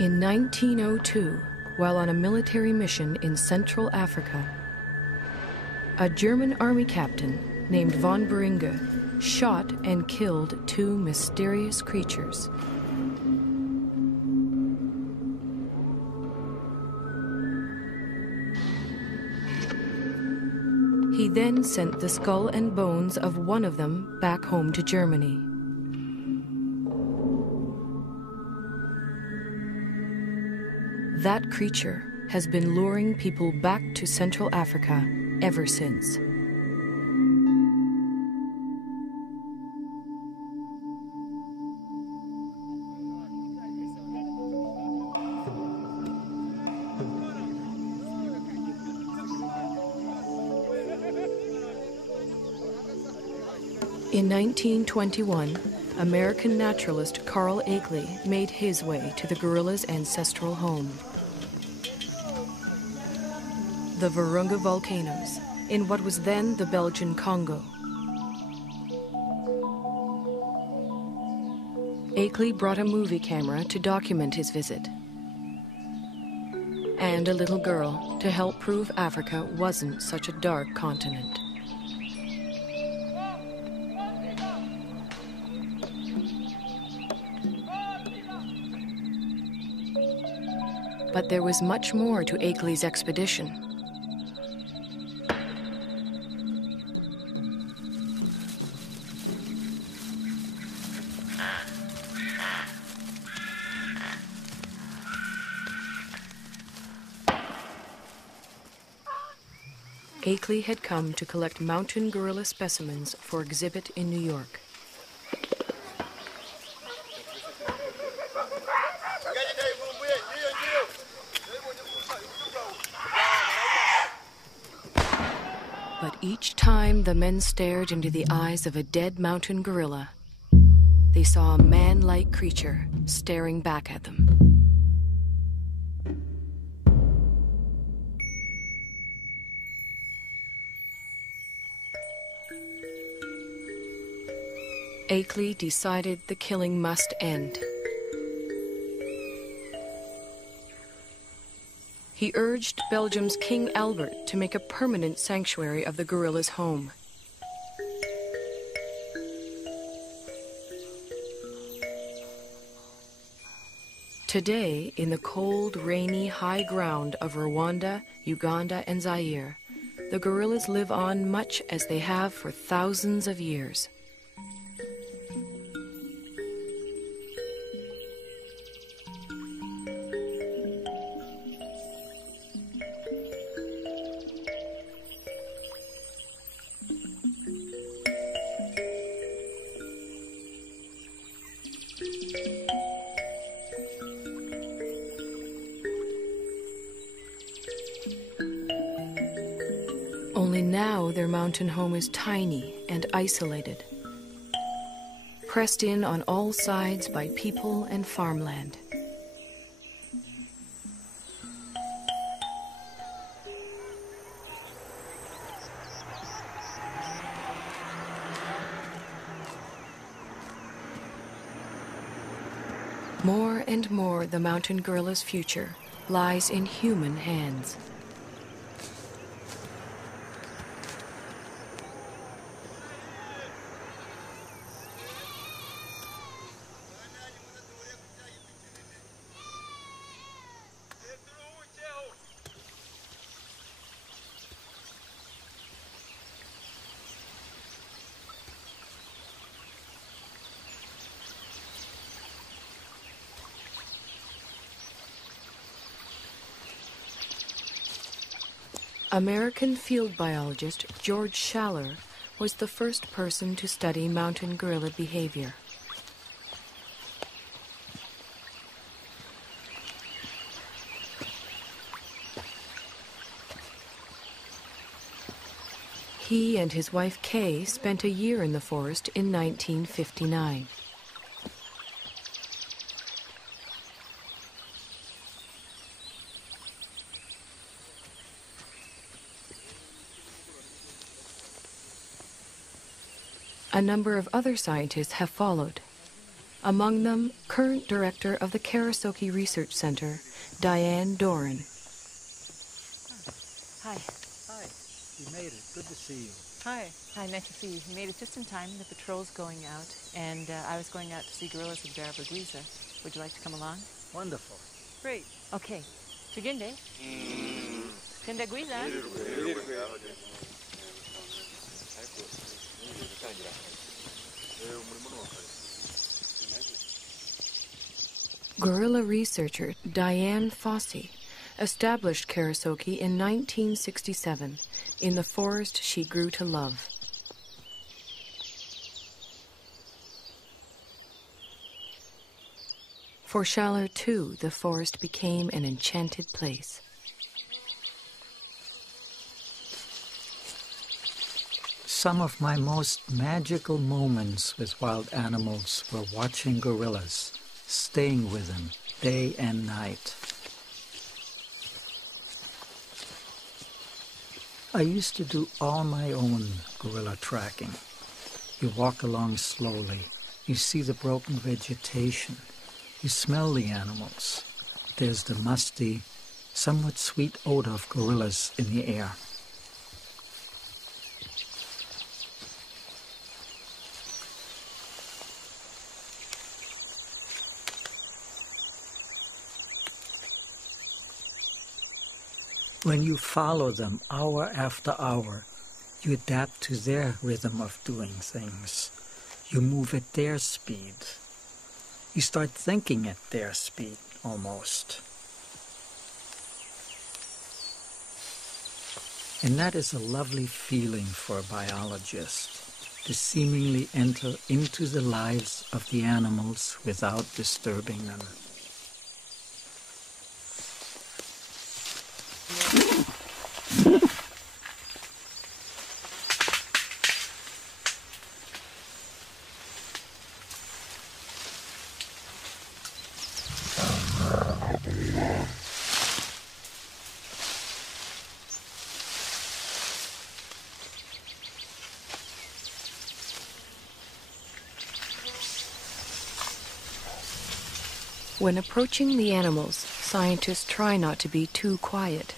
In 1902, while on a military mission in Central Africa, a German army captain named von Beringe shot and killed two mysterious creatures. He then sent the skull and bones of one of them back home to Germany. That creature has been luring people back to Central Africa ever since. In 1921, American naturalist Carl Akeley made his way to the gorilla's ancestral home. The Virunga volcanoes, in what was then the Belgian Congo. Akeley brought a movie camera to document his visit, and a little girl to help prove Africa wasn't such a dark continent. But there was much more to Akeley's expedition. Akeley had come to collect mountain gorilla specimens for exhibit in New York. But each time the men stared into the eyes of a dead mountain gorilla, they saw a man-like creature staring back at them. Akeley decided the killing must end. He urged Belgium's King Albert to make a permanent sanctuary of the gorilla's home. Today, in the cold, rainy high ground of Rwanda, Uganda, and Zaire, the gorillas live on much as they have for thousands of years. Only now their mountain home is tiny and isolated, pressed in on all sides by people and farmland. More and more, the mountain gorilla's future lies in human hands. American field biologist George Schaller was the first person to study mountain gorilla behavior. He and his wife Kay spent a year in the forest in 1959. A number of other scientists have followed. Among them, current director of the Karasoke Research Center, Diane Doran. Hi. Hi. You made it. Good to see you. Hi. Hi, nice to see you. You made it just in time. The patrol's going out, and I was going out to see gorillas in Barabagwiza. Would you like to come along? Wonderful. Great. Okay. Tugende. Tendagwiza. Gorilla researcher Diane Fossey established Karasoke in 1967 in the forest she grew to love. For Schaller, too, the forest became an enchanted place. Some of my most magical moments with wild animals were watching gorillas, staying with them day and night. I used to do all my own gorilla tracking. You walk along slowly, you see the broken vegetation, you smell the animals. There's the musty, somewhat sweet odor of gorillas in the air. When you follow them hour after hour, you adapt to their rhythm of doing things. You move at their speed. You start thinking at their speed, almost. And that is a lovely feeling for a biologist, to seemingly enter into the lives of the animals without disturbing them. When approaching the animals, scientists try not to be too quiet.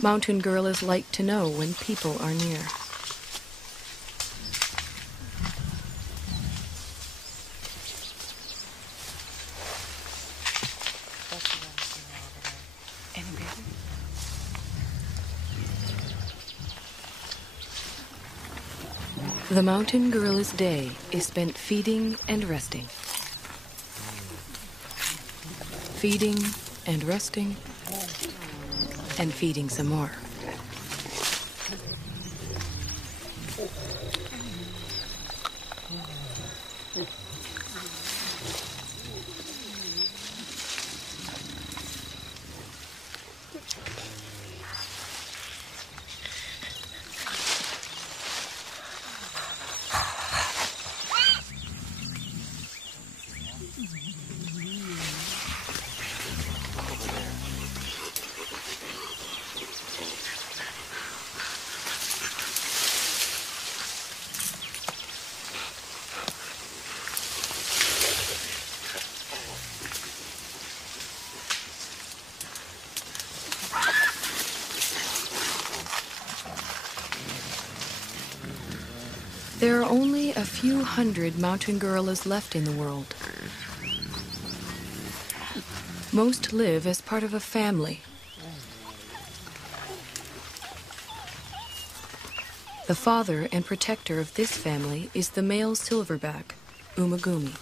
Mountain gorillas like to know when people are near. The mountain gorilla's day is spent feeding and resting. Feeding and resting, and feeding some more. There are only a few hundred mountain gorillas left in the world. Most live as part of a family. The father and protector of this family is the male silverback, Umagumi.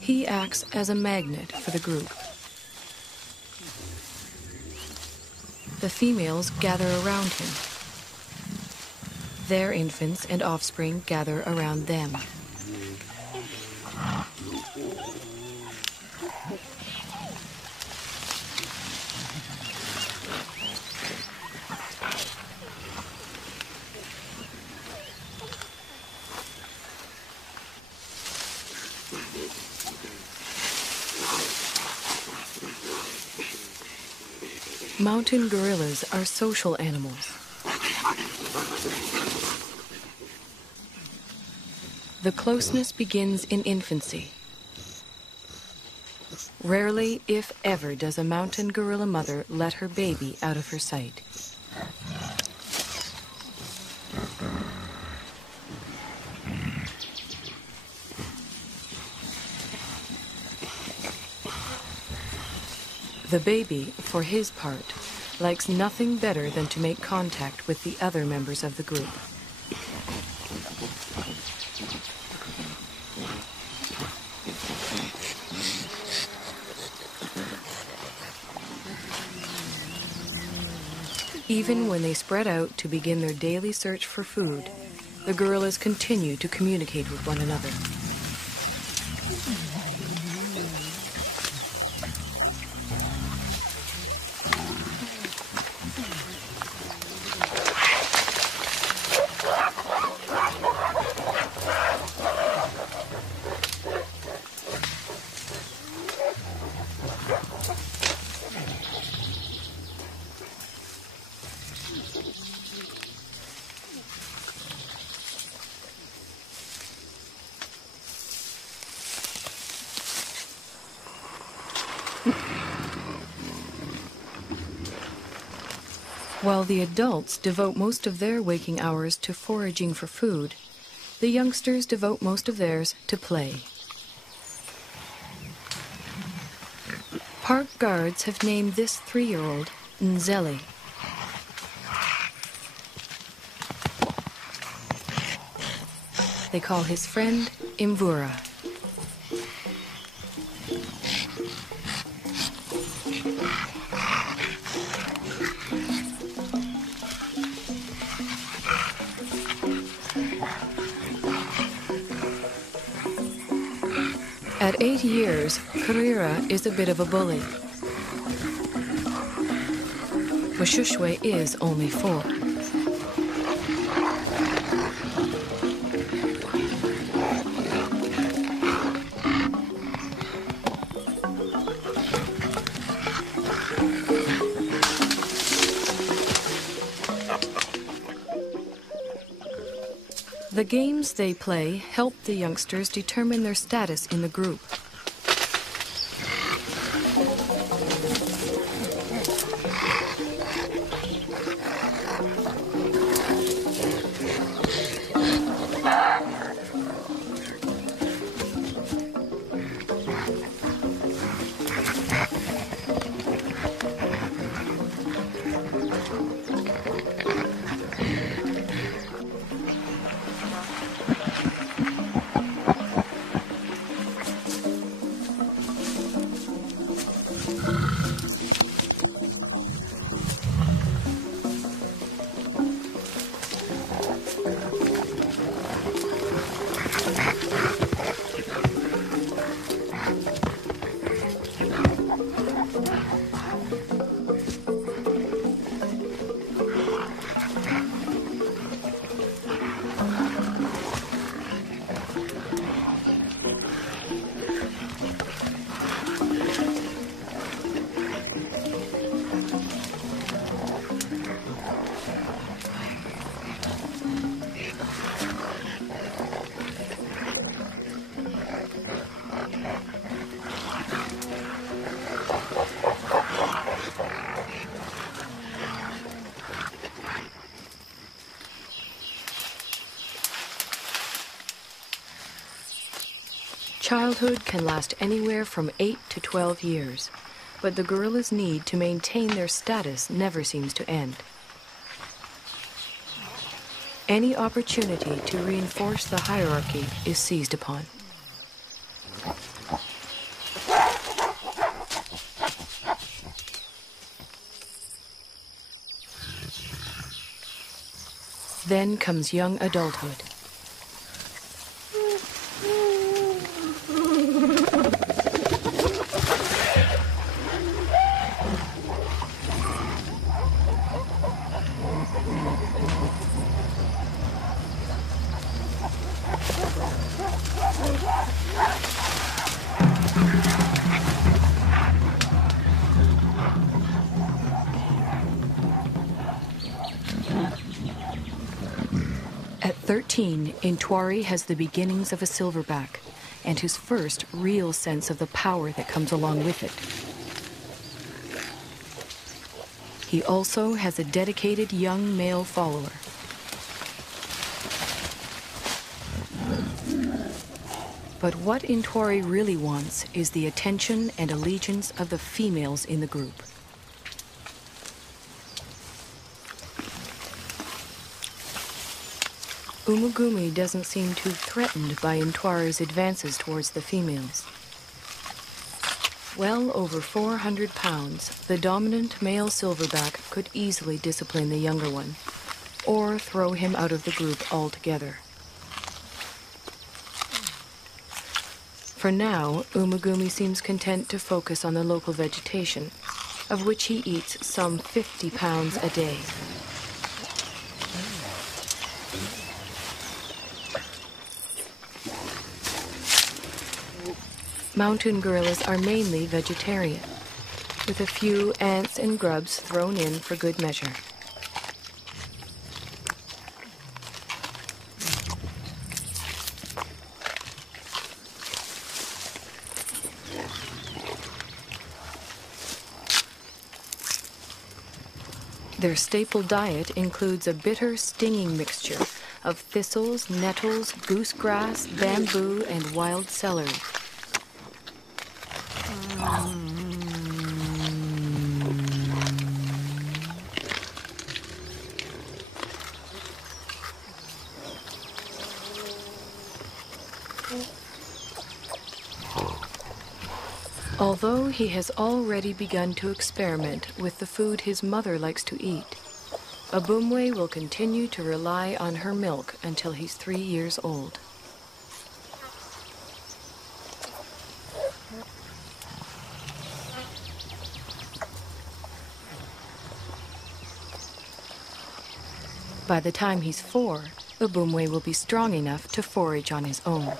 He acts as a magnet for the group. The females gather around him. Their infants and offspring gather around them. Mountain gorillas are social animals. The closeness begins in infancy. Rarely, if ever, does a mountain gorilla mother let her baby out of her sight. The baby, for his part, likes nothing better than to make contact with the other members of the group. Even when they spread out to begin their daily search for food, the gorillas continue to communicate with one another. While the adults devote most of their waking hours to foraging for food, the youngsters devote most of theirs to play. Park guards have named this 3-year-old Nzeli. They call his friend Imvura. At 8 years, Karira is a bit of a bully. Washushwe is only 4. The games they play help the youngsters determine their status in the group. Childhood can last anywhere from 8 to 12 years, but the gorillas' need to maintain their status never seems to end. Any opportunity to reinforce the hierarchy is seized upon. Then comes young adulthood. At 13, Intwari has the beginnings of a silverback and his first real sense of the power that comes along with it. He also has a dedicated young male follower. But what Intwari really wants is the attention and allegiance of the females in the group. Umugumi doesn't seem too threatened by Intwari's advances towards the females. Well over 400 pounds, the dominant male silverback could easily discipline the younger one, or throw him out of the group altogether. For now, Umugumi seems content to focus on the local vegetation, of which he eats some 50 pounds a day. Mountain gorillas are mainly vegetarian, with a few ants and grubs thrown in for good measure. Their staple diet includes a bitter, stinging mixture of thistles, nettles, goosegrass, bamboo, and wild celery. Although he has already begun to experiment with the food his mother likes to eat, Abumwe will continue to rely on her milk until he's 3 years old. By the time he's 4, Abumwe will be strong enough to forage on his own.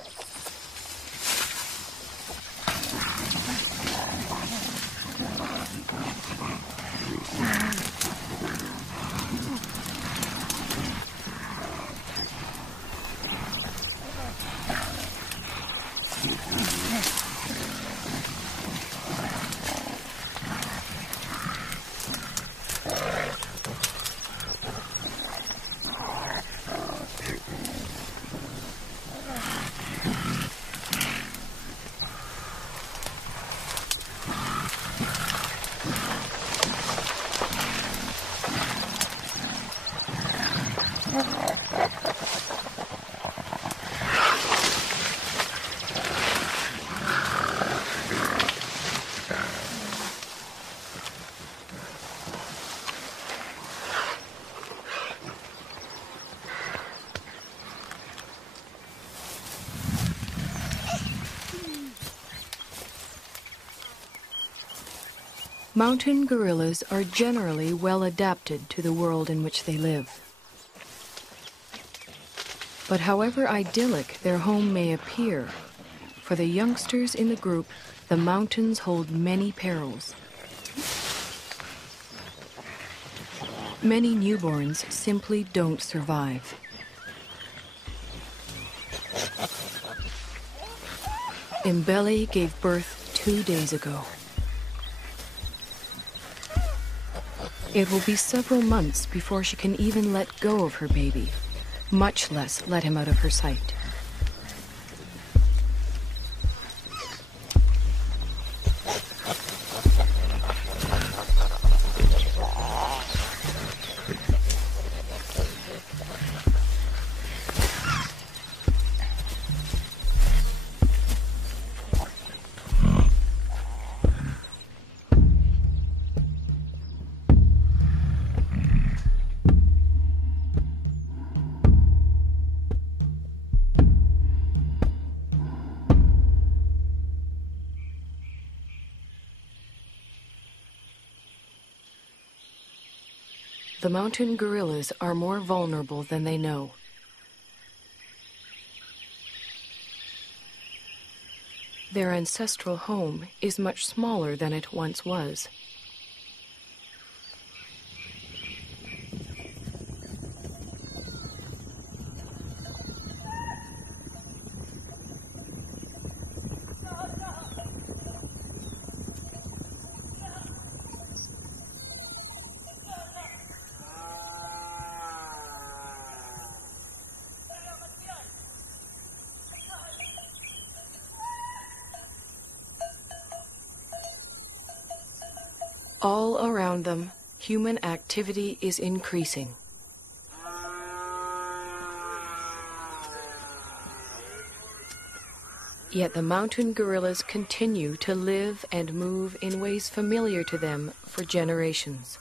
Mountain gorillas are generally well adapted to the world in which they live. But however idyllic their home may appear, for the youngsters in the group, the mountains hold many perils. Many newborns simply don't survive. Mbele gave birth 2 days ago. It will be several months before she can even let go of her baby, much less let him out of her sight. The mountain gorillas are more vulnerable than they know. Their ancestral home is much smaller than it once was. All around them, human activity is increasing. Yet the mountain gorillas continue to live and move in ways familiar to them for generations.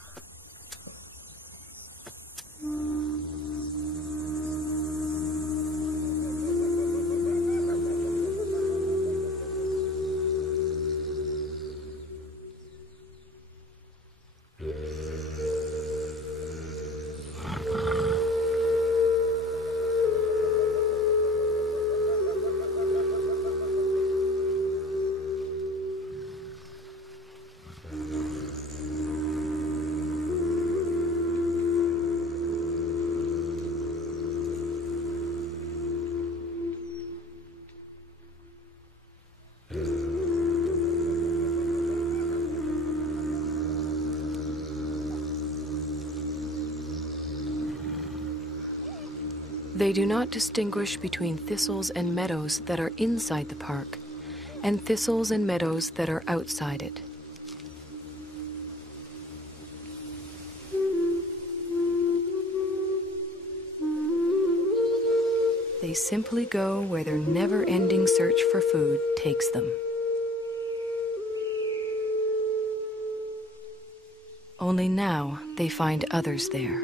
They do not distinguish between thistles and meadows that are inside the park and thistles and meadows that are outside it. They simply go where their never-ending search for food takes them. Only now they find others there.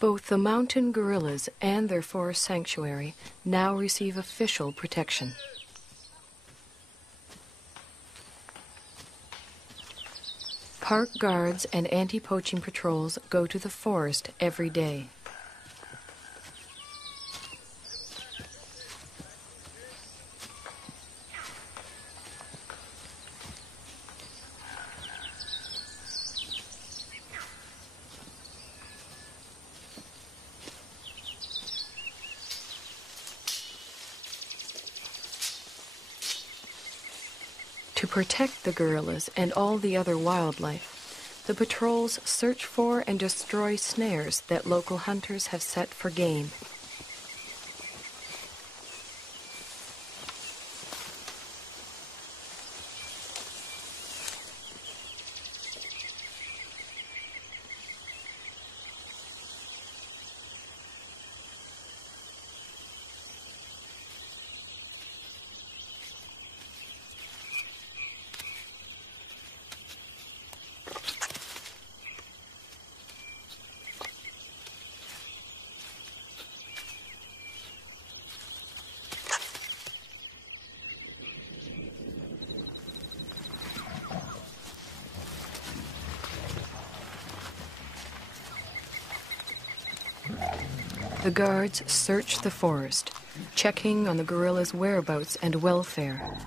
Both the mountain gorillas and their forest sanctuary now receive official protection. Park guards and anti-poaching patrols go to the forest every day. To protect the gorillas and all the other wildlife, the patrols search for and destroy snares that local hunters have set for game. The guards search the forest, checking on the gorillas' whereabouts and welfare.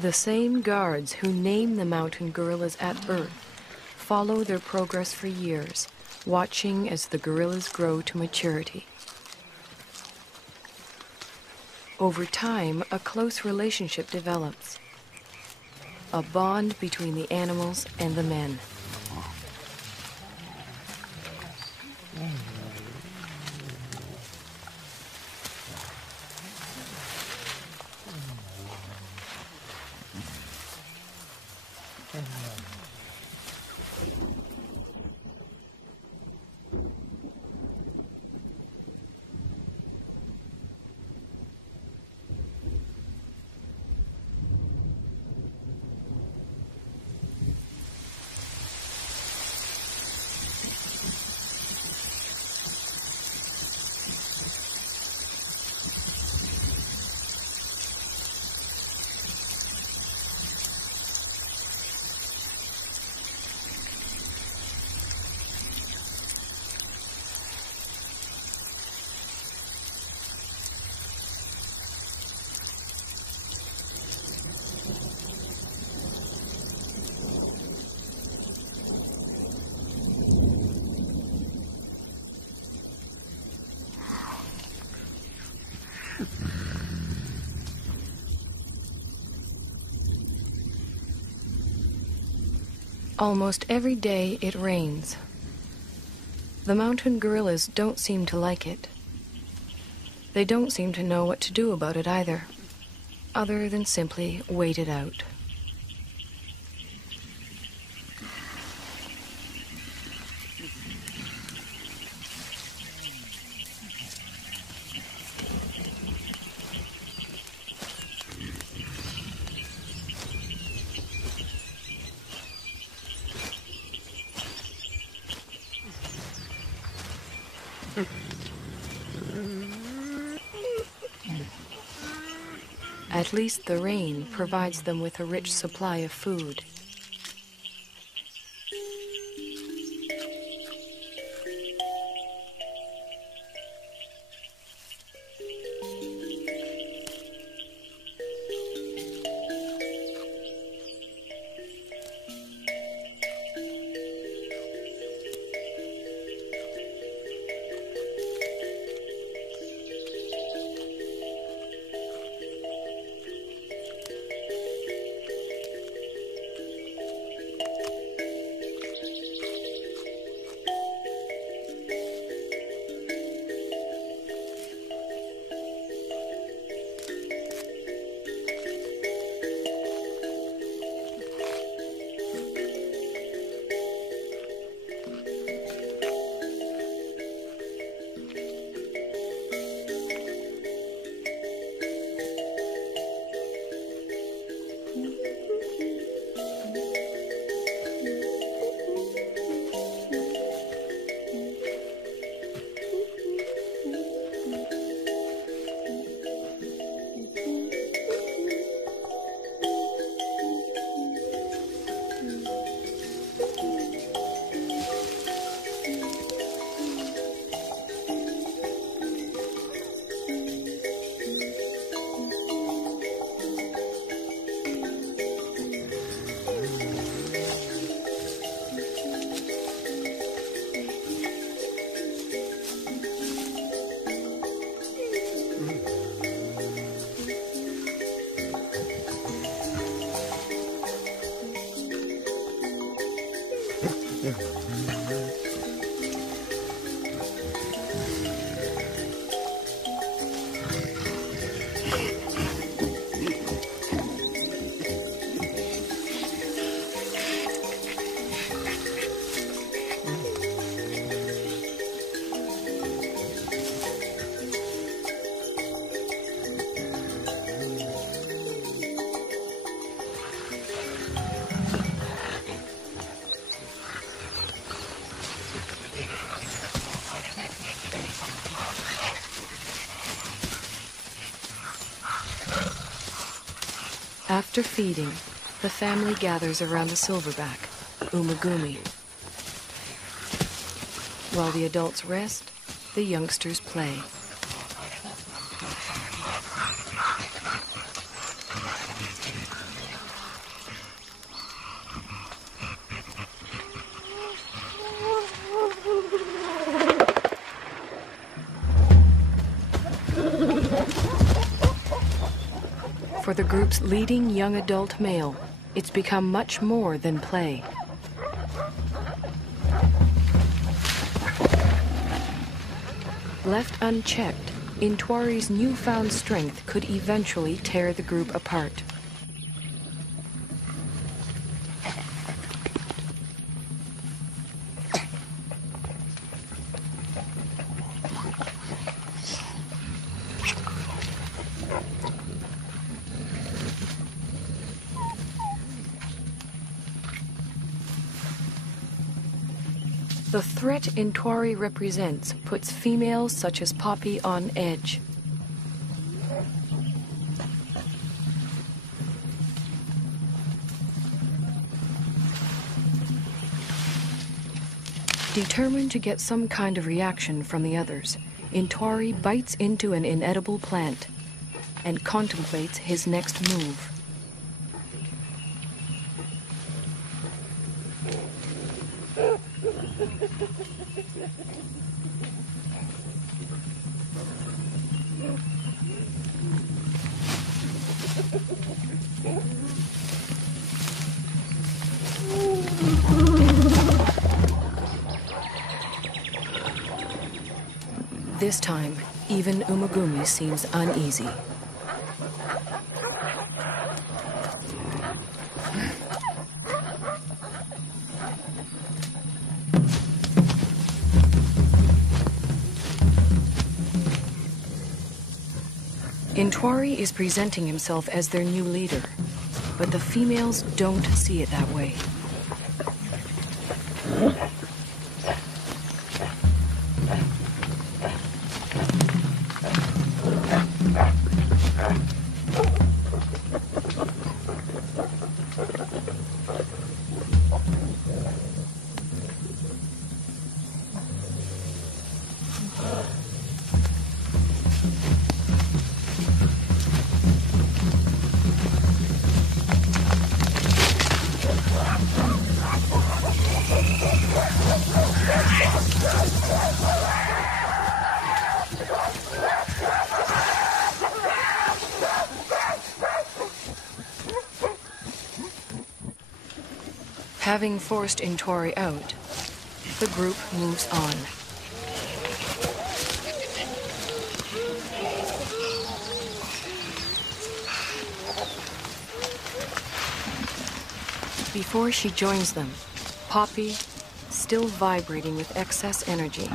The same guards who name the mountain gorillas at birth follow their progress for years, watching as the gorillas grow to maturity. Over time, a close relationship develops, a bond between the animals and the men. Almost every day it rains. The mountain gorillas don't seem to like it. They don't seem to know what to do about it either, other than simply wait it out. At least the rain provides them with a rich supply of food. After feeding, the family gathers around the silverback, Umagumi. While the adults rest, the youngsters play. For the group's leading young adult male, it's become much more than play. Left unchecked, Intwari's newfound strength could eventually tear the group apart. The threat Intwari represents puts females such as Poppy on edge. Determined to get some kind of reaction from the others, Intwari bites into an inedible plant and contemplates his next move. This time, even Umagumi seems uneasy. Intwari is presenting himself as their new leader, but the females don't see it that way. Having forced Intwari out, the group moves on. Before she joins them, Poppy, still vibrating with excess energy,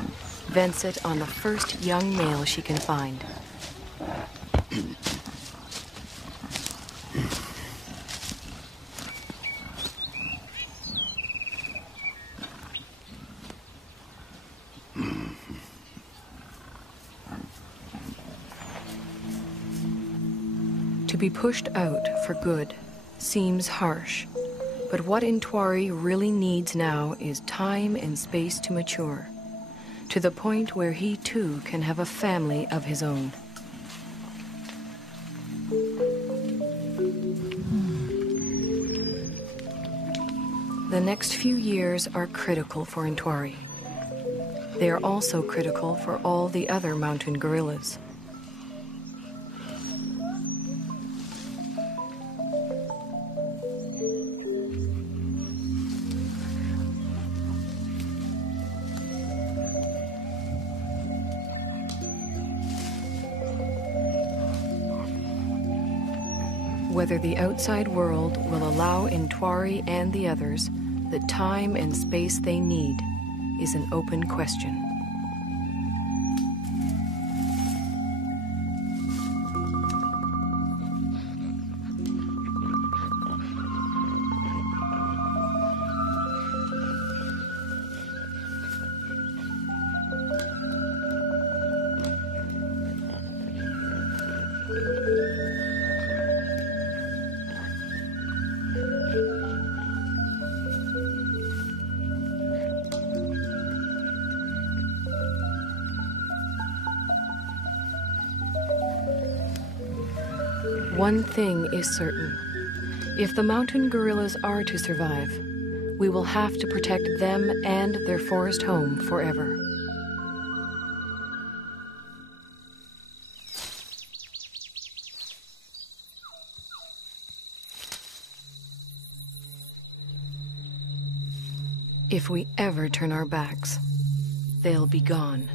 vents it on the first young male she can find. To be pushed out for good seems harsh, but what Intwari really needs now is time and space to mature, to the point where he too can have a family of his own. The next few years are critical for Intwari. They are also critical for all the other mountain gorillas. Whether the outside world will allow Intwari and the others the time and space they need is an open question. One thing is certain. If the mountain gorillas are to survive, we will have to protect them and their forest home forever. If we ever turn our backs, they'll be gone.